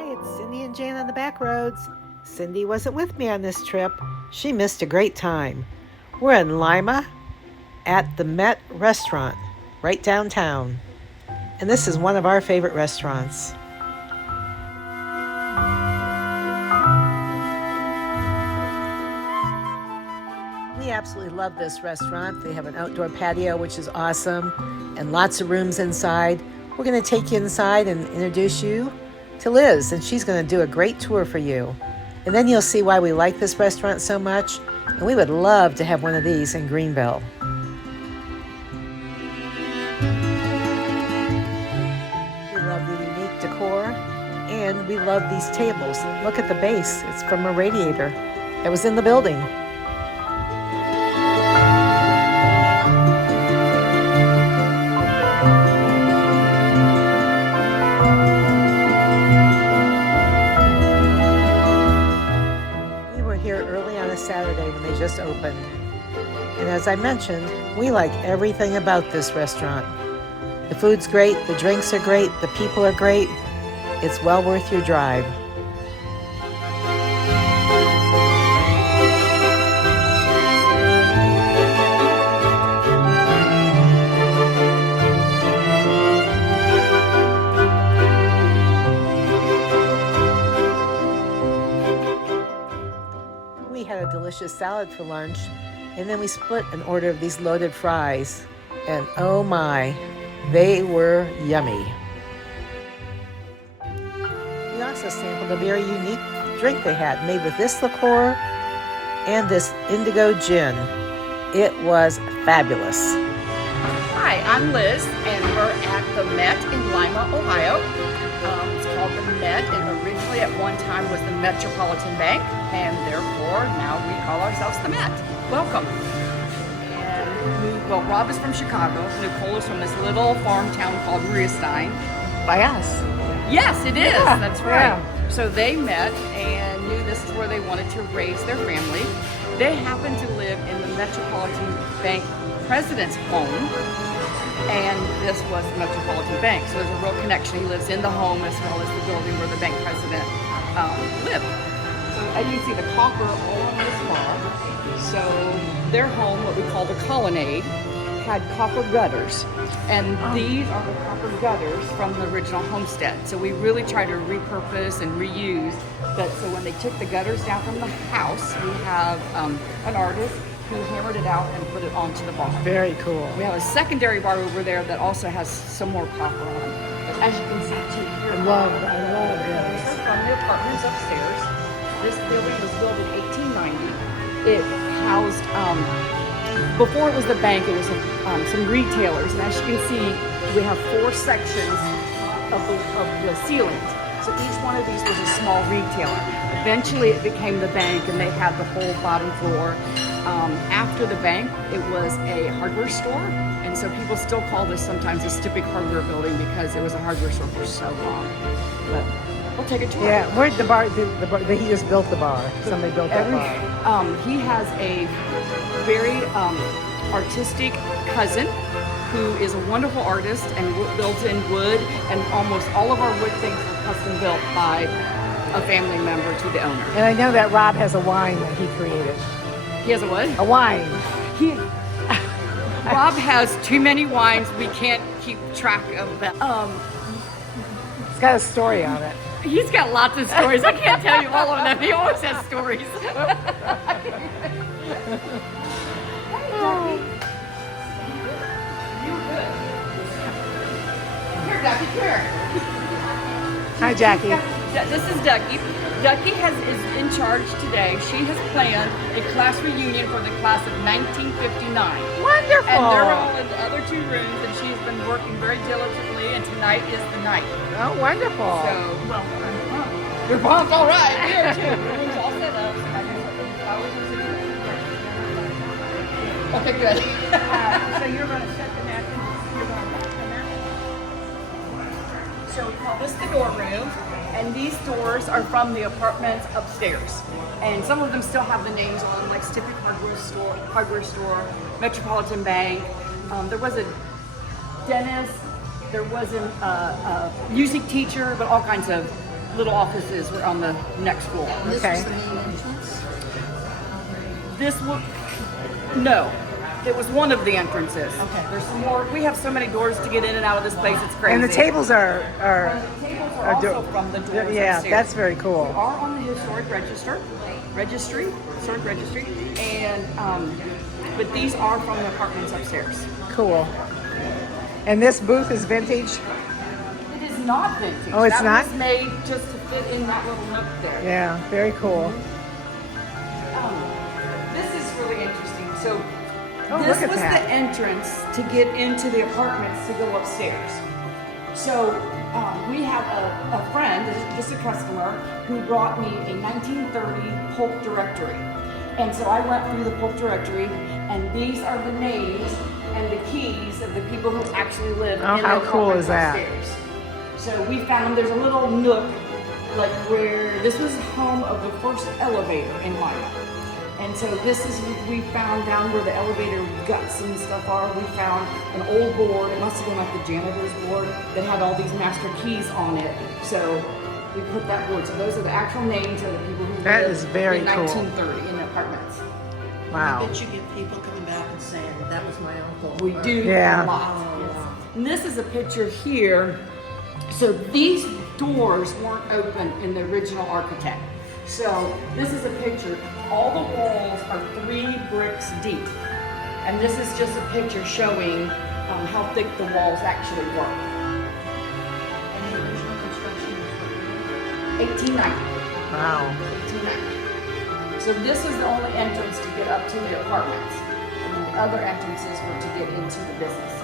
Hi, it's Cindy and Jan on the back roads. Cindy wasn't with me on this trip. She missed a great time. We're in Lima at the Met restaurant, right downtown. And this is one of our favorite restaurants. We absolutely love this restaurant. They have an outdoor patio, which is awesome, and lots of rooms inside. We're going to take you inside and introduce you to Liz, and she's going to do a great tour for you. And then you'll see why we like this restaurant so much, and we would love to have one of these in Greenville. We love the unique decor, and we love these tables. Look at the base. It's from a radiator that was in the building. Saturday when they just opened. And as I mentioned, we like everything about this restaurant. The food's great, the drinks are great, the people are great. It's well worth your drive. We had a delicious salad for lunch, and then we split an order of these loaded fries, and oh my, they were yummy. We also sampled a very unique drink they had, made with this liqueur and this indigo gin. It was fabulous. Hi, I'm Liz, and we're at the Met in Lima, Ohio. It's called the Met. It originally at one time was the Metropolitan Bank, and therefore now we call ourselves the Met. Welcome. And well, Rob is from Chicago. Nicole is from this little farm town called Riestein. By us. Yes, it is. Yeah, that's right. yeah. So they met and knew this is where they wanted to raise their family. They happened to live in the Metropolitan Bank president's home, and this was the Metropolitan Bank. So there's a real connection. He lives in the home as well as the building where the bank president lived. So as you can see the copper all on this bar. So their home, what we call the Culinary, had copper gutters. And these are the copper gutters from the original homestead. So we really try to repurpose and reuse that. So when they took the gutters down from the house, we have an artist who hammered it out and put it onto the bar. Very cool. We have a secondary bar over there that also has some more copper on it. As you can see too, here I love these this. are from the apartments upstairs. This building was built in 1890. It housed, before it was the bank, it was some retailers. And as you can see, we have 4 sections of the ceilings. So each one of these was a small retailer. Eventually it became the bank, and they had the whole bottom floor. After the bank, it was a hardware store, and so people still call this sometimes a Stipik hardware building because it was a hardware store for so long. But we'll take a tour. Yeah, where'd the bar, he just built the bar. Somebody built that bar. He has a very artistic cousin who is a wonderful artist and built in wood, and almost all of our wood things were custom built by a family member to the owner. And I know that Rob has a wine that he created. He has a what? A wine. Rob has too many wines. We can't keep track of them. It's got a story on it. He's got lots of stories. I can't tell you all of them. He always has stories. Hey, Ducky. You good? Here, Ducky, come here. Hi, Jackie. This is Ducky. Ducky is in charge today. She has planned a class reunion for the class of 1959. Wonderful. And they're all in the other 2 rooms, and she's been working very diligently, and tonight is the night. Oh, wonderful. So, well, I'm pumped. You're pumped? All right. We are too. The room's all set up. So I can put the flowers in the room. Okay, good. So you're going to set the napkins. You're going to wrap the napkins. So we call this the door room. And these doors are from the apartments upstairs. And some of them still have the names on, like Stipik hardware store, Metropolitan Bank. There was a dentist, there was a music teacher, but all kinds of little offices were on the next floor. This Okay. was the main entrance? This one, no, it was one of the entrances. Okay. There's some more. We have so many doors to get in and out of this place. It's crazy. And the tables are And the tables are also from the doors yeah, upstairs. that's very cool. We are on the historic registry, and but these are from the apartments upstairs. Cool. And this booth is vintage. It is not vintage. Oh, it's that not? was made just to fit in that little nook there. Yeah, very cool. This is really interesting. So Oh, this look at was that. the entrance to get into the apartments to go upstairs. So we have a friend, just a customer, who brought me a 1930 pulp directory. And so I went through the pulp directory, and these are the names and the keys of the people who actually live Oh, in the how cool apartments is that? upstairs. So we found there's a little nook, like where this was home of the first elevator in Lima. And so this is, we found down where the elevator guts and stuff are, we found an old board, it must have been like the janitor's board, that had all these master keys on it. So we put that board. So those are the actual names of the people who That lived is very in cool. 1930 in the apartments. I Wow. bet you get people coming back and saying, that was my uncle. We or- do Yeah. a lot. Yes. And this is a picture here. So these doors weren't open in the original architect. So this is a picture. All the walls are 3 bricks deep. And this is just a picture showing how thick the walls actually were. And the original construction was what year? 1890. Wow. 1890. So this is the only entrance to get up to the apartments. And then the other entrances were to get into the businesses.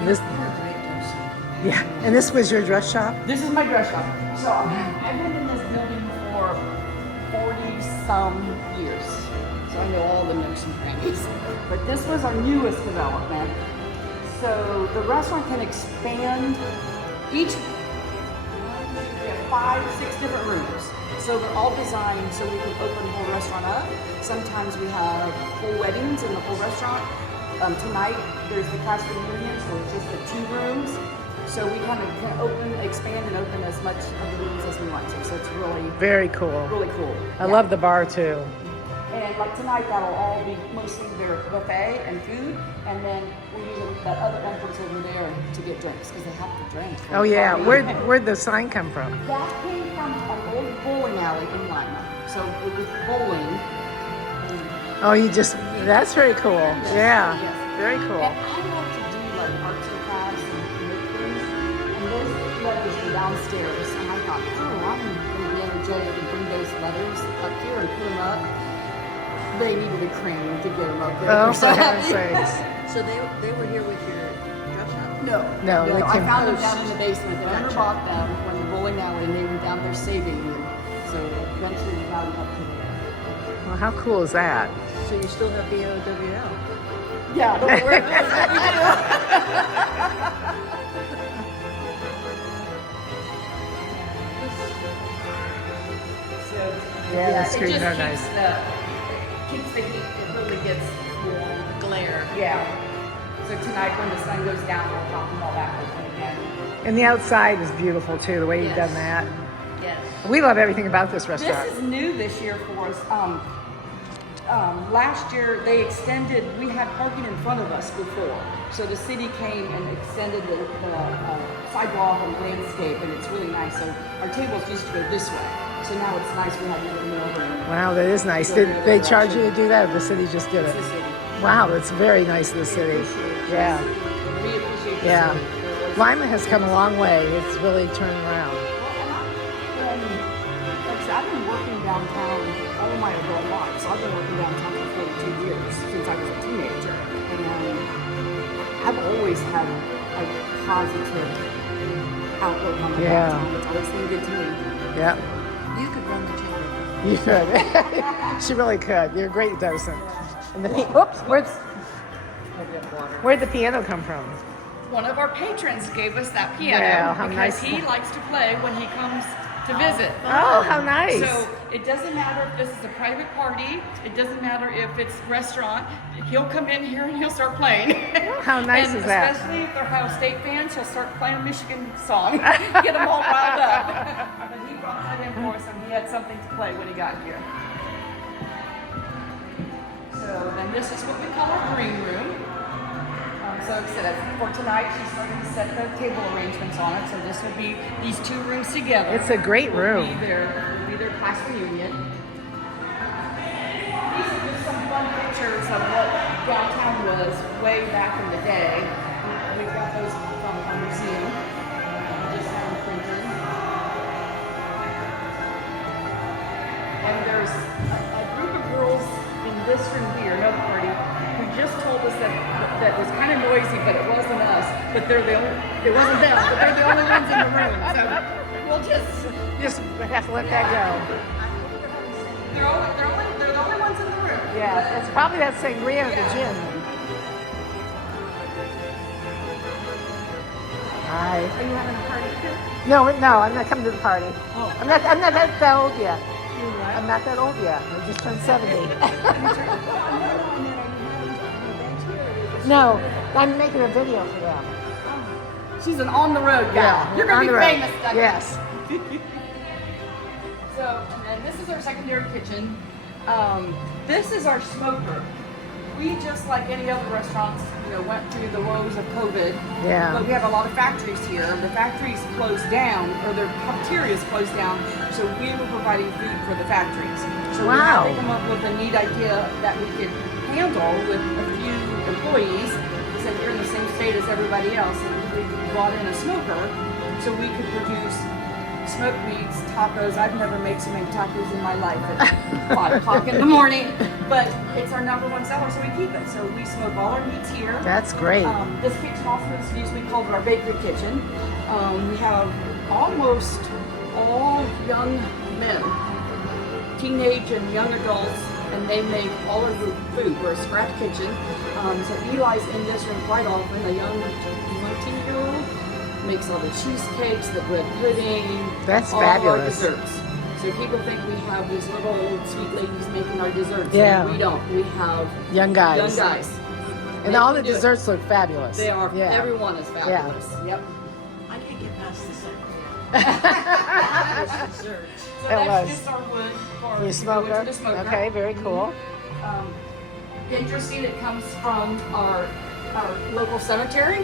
And this, You're a great person. yeah. And this was your dress shop? This is my dress shop. So I've been in this building for 40-some years. So I know all the nooks and crannies. But this was our newest development. So the restaurant can expand each, we have 5, 6 different rooms. So they're all designed so we can open the whole restaurant up. Sometimes we have whole weddings in the whole restaurant. Tonight there's the class reunion, so it's just the 2 rooms. So we kind of can expand and open as much of the rooms as we want to. So it's really, Very cool. really cool. I love the bar too. And like tonight, that'll all be mostly their buffet and food. And then we're using that other entrance over there to get drinks because they have to drink. Oh yeah. Where'd the sign come from? That came from an old bowling alley in Lima. So with bowling. Oh, you just, that's very cool. Yeah. Yes. Very And cool. I love to do like arts and crafts and make things. And those letters were downstairs. And I thought, oh, I'm going to be energetic and bring those letters up here and put them up. They needed a crane to get them up there. Oh, We're for so heaven's happy. sakes. So they were here with your dress shop? No, No, they I came- found them down in the basement. The owner bought them when the bowling alley, and they were down there saving them. So eventually we got them up to there. Well, how cool is that? So you still have BOWL? Yeah, don't worry. That's what we do. So, Yeah, the it screens just are keeps nice. keeps the heat. It really gets warm. Glare. Yeah. So tonight, when the sun goes down, we'll pop them all back open again. And the outside is beautiful too, the way you've done that. Yes. We love everything about this restaurant. This is new this year for us. Last year they extended. We had parking in front of us before, so the city came and extended the sidewalk and landscape, and it's really nice. So our tables used to go this way, so now it's nice. We have a little more room. Wow, that is nice. Did they charge you to do that, or the city just did It's it? the city. Wow, that's very nice of the city. Yeah, We appreciate the yeah. city. Lima has come a long way. It's really turned around. I've been working downtown all my adult life, so I've been working downtown for 42 years since I was a teenager, and I've always had a positive outlook on the downtown. It's always been good to me. Yeah, You could run the table. you could. She really could. You're a great docent. And the oops, where'd the piano come from? One of our patrons gave us that piano Wow, how because nice. he likes to play when he comes to visit. Oh, how nice. So it doesn't matter if this is a private party. It doesn't matter if it's restaurant. He'll come in here and he'll start playing. How nice And is that? especially if they're Ohio State fans, he'll start playing a Michigan song. Get them all riled up. something to play when he got here. So then this is what we call our green room. So like I said, for tonight, she's starting to set the table arrangements on it. So this will be these two rooms together. It's a great room. Will be their class reunion. These are just some fun pictures of what downtown was way back in the day. We've got those from our museum. Just had them printed. And there's a group of girls in this room here, no party, who just told us that it was kind of noisy, but it wasn't us. But they're the only, it wasn't them, but they're the only ones in the room. So we'll just have to let that go. they're the only ones in the room. Yeah, it's probably that Sangria or the gin. Hi. Are you having a party too? No, I'm not coming to the party. Oh. I'm not that old yet. You're right. I'm not that old yet. I just turned 70. No, I'm making a video for them. She's an on the road gal. You're gonna on be the road. famous, Doug. Yes. So, and this is our secondary kitchen. This is our smoker. We, just like any other restaurants, went through the woes of COVID. Yeah. But we have a lot of factories here. The factories closed down, or their cafeterias closed down, so we were providing food for the factories. So we had to come up with a neat idea that we could handle with a few employees. We said we're in the same state as everybody else, and we brought in a smoker so we could produce smoked meats, tacos. I've never made so many tacos in my life at 5 o'clock in the morning, but it's our #1 seller, so we keep it. So we smoke all our meats here. That's great. This kitchen also is used, we call it our bakery kitchen. We have almost all young men, teenage and young adults, and they make all of the food. We're a scratch kitchen. So Eli's in this room quite often, a young 19-year-old. Makes all the cheesecakes, the bread pudding. That's all fabulous. our desserts. So people think we have these little old sweet ladies making our desserts. Yeah. And we don't. We have Young guys. young guys. And They all can the do it. desserts look fabulous. They are. Yeah. Everyone is fabulous. Yep. I can't get past the Sangria. Dessert. So It that's was. just our wood for Your smoker. going to the smoker. Okay, very cool. Interesting, it comes from our local cemetery.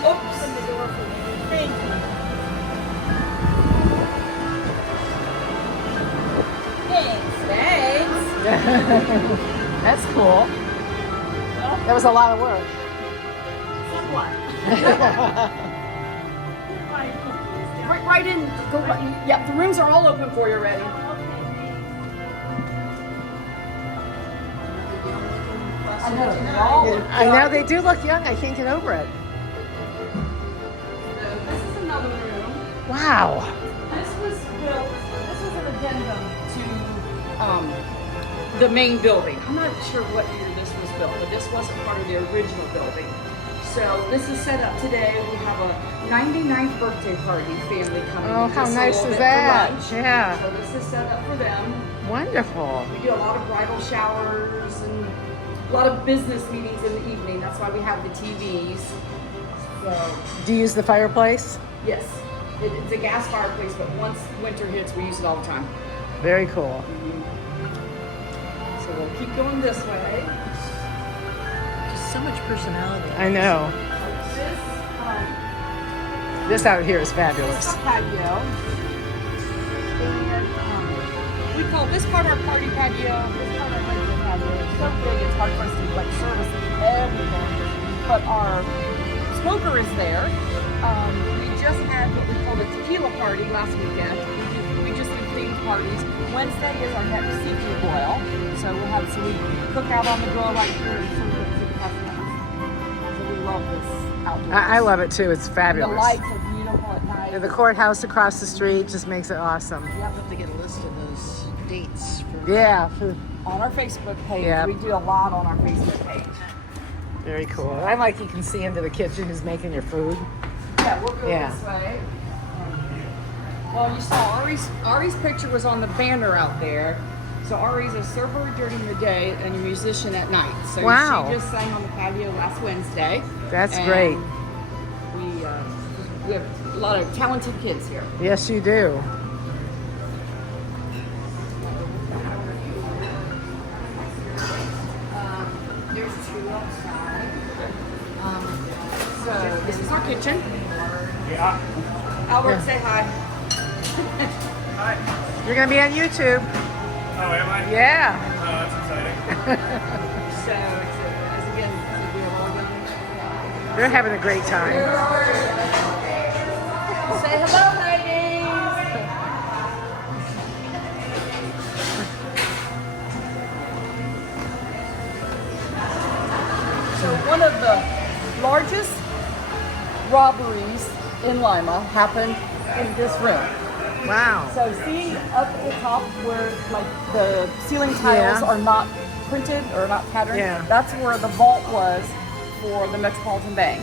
Oops. Open the door for me. Thank you. Thanks. That's cool. That was a lot of work. Somewhat. Right in. Go right. Yeah, the rooms are all open for you already. I know. They're all I know they do look young. I can't get over it. So this is another room. Wow. This was built. This was an addendum to the main building. I'm not sure what year this was built, but this wasn't part of the original building. So this is set up today. We have a 99th birthday party family coming. Oh, in how just a nice little is bit for that? lunch. Yeah. So this is set up for them. Wonderful. We do a lot of bridal showers and a lot of business meetings in the evening. That's why we have the TVs. So, Do you use the fireplace? yes, it's a gas fireplace, but once winter hits, we use it all the time. Very cool. So we'll keep going this way. Just so much personality. I know. This out here is This fabulous. is a patio. And we call this part our party patio. This part our regular patio. It's so big, it's hard for us to service everything. But our smoker is there. We just had what we called a tequila party last weekend. We just did themed parties. Wednesday is our next seafood boil. So we'll have we cook out on the grill right here and serve it to the customers. So we love this outdoors. I love it too. It's The fabulous. lights are beautiful at night. And the courthouse across the street just makes it awesome. You have to get a list of those dates for Yeah. On our Facebook page, Yeah. we do a lot on our Facebook page. Very cool. I like you can see into the kitchen who's making your food. Yeah, we'll go Yeah. this way. Well, you saw Ari's picture was on the banner out there. So Ari's a server during the day and a musician at night. So Wow. she just sang on the patio last Wednesday. That's And great. We have a lot of talented kids here. Yes, you do. So this is our kitchen. Yeah. Albert, Yeah. say hi. Hi. You're going to be on YouTube. Oh, am I? Yeah. Oh, that's exciting. So as again, to be a vlog. They're having a great time. Say hello, ladies. So one of the largest robberies in Lima happened in this room. Wow. So see up at the top where like the ceiling tiles Yeah. are not printed or not patterned? Yeah. That's where the vault was for the Metropolitan Bank.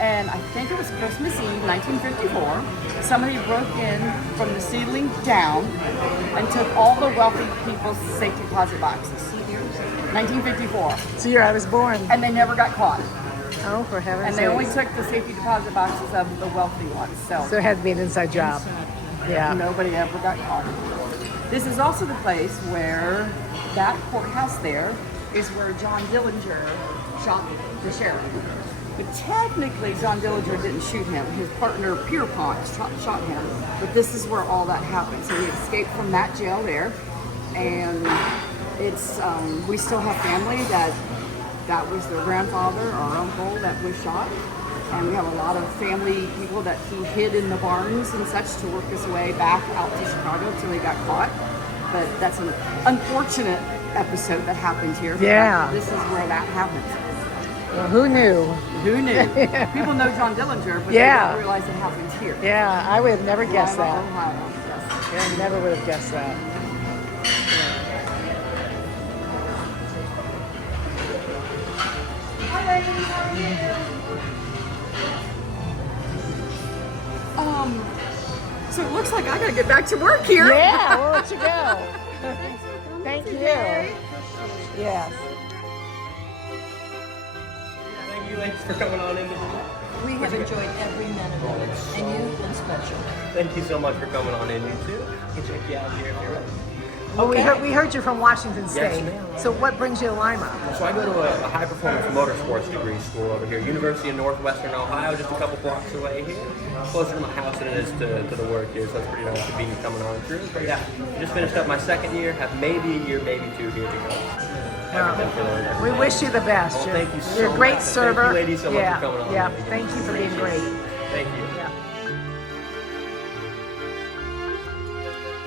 And I think it was Christmas Eve, 1954. Somebody broke in from the ceiling down and took all the wealthy people's safety deposit boxes. 1954. It's the year I was born. And they never got caught. Oh, for heaven's And they only sakes. took the safety deposit boxes of the wealthy ones. So it had to be an inside job. Yeah. Nobody ever got caught. This is also the place where that courthouse there is where John Dillinger shot the sheriff. But technically, John Dillinger didn't shoot him. His partner Pierpont shot him. But this is where all that happened. So he escaped from that jail there, and it's we still have family that was their grandfather or uncle that was shot. And we have a lot of family people that he hid in the barns and such to work his way back out to Chicago until he got caught. But that's an unfortunate episode that happened here. Yeah. This is where that happened. Well, who knew? Who knew? People know John Dillinger, but Yeah. they don't realize it happened here. Yeah, I would have never guessed Lima, that. Ohio. Yes. Yeah, I never would have guessed that. So it looks like I gotta get back to work here. Yeah, we'll let you go. Thank you. Yes. Thank you, ladies, for coming on in today. We have enjoyed every minute of it, and you've been special. Thank you so much for coming on in, you too. I can check you out here if you're ready. Well, we heard you from Washington Yes, State. ma'am. So what brings you to Lima? So I go to a high performance motorsports degree school over here, University of Northwestern Ohio, just a couple blocks away here. Closer to my house than it is to the work here, so it's pretty nice to be coming on through. But yeah, just finished up my second year, have maybe a year, maybe two here to go. Everything for those. We wish you the best. Well, thank you so You're a great much. server. Thank you, ladies, so much yeah, for coming on. Yeah, thank you for being great. Thank you. Yeah.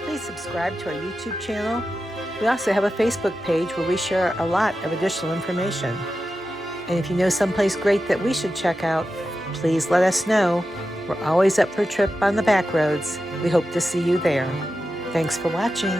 Please subscribe to our YouTube channel. We also have a Facebook page where we share a lot of additional information. And if you know someplace great that we should check out, please let us know. We're always up for a trip on the back roads. We hope to see you there. Thanks for watching.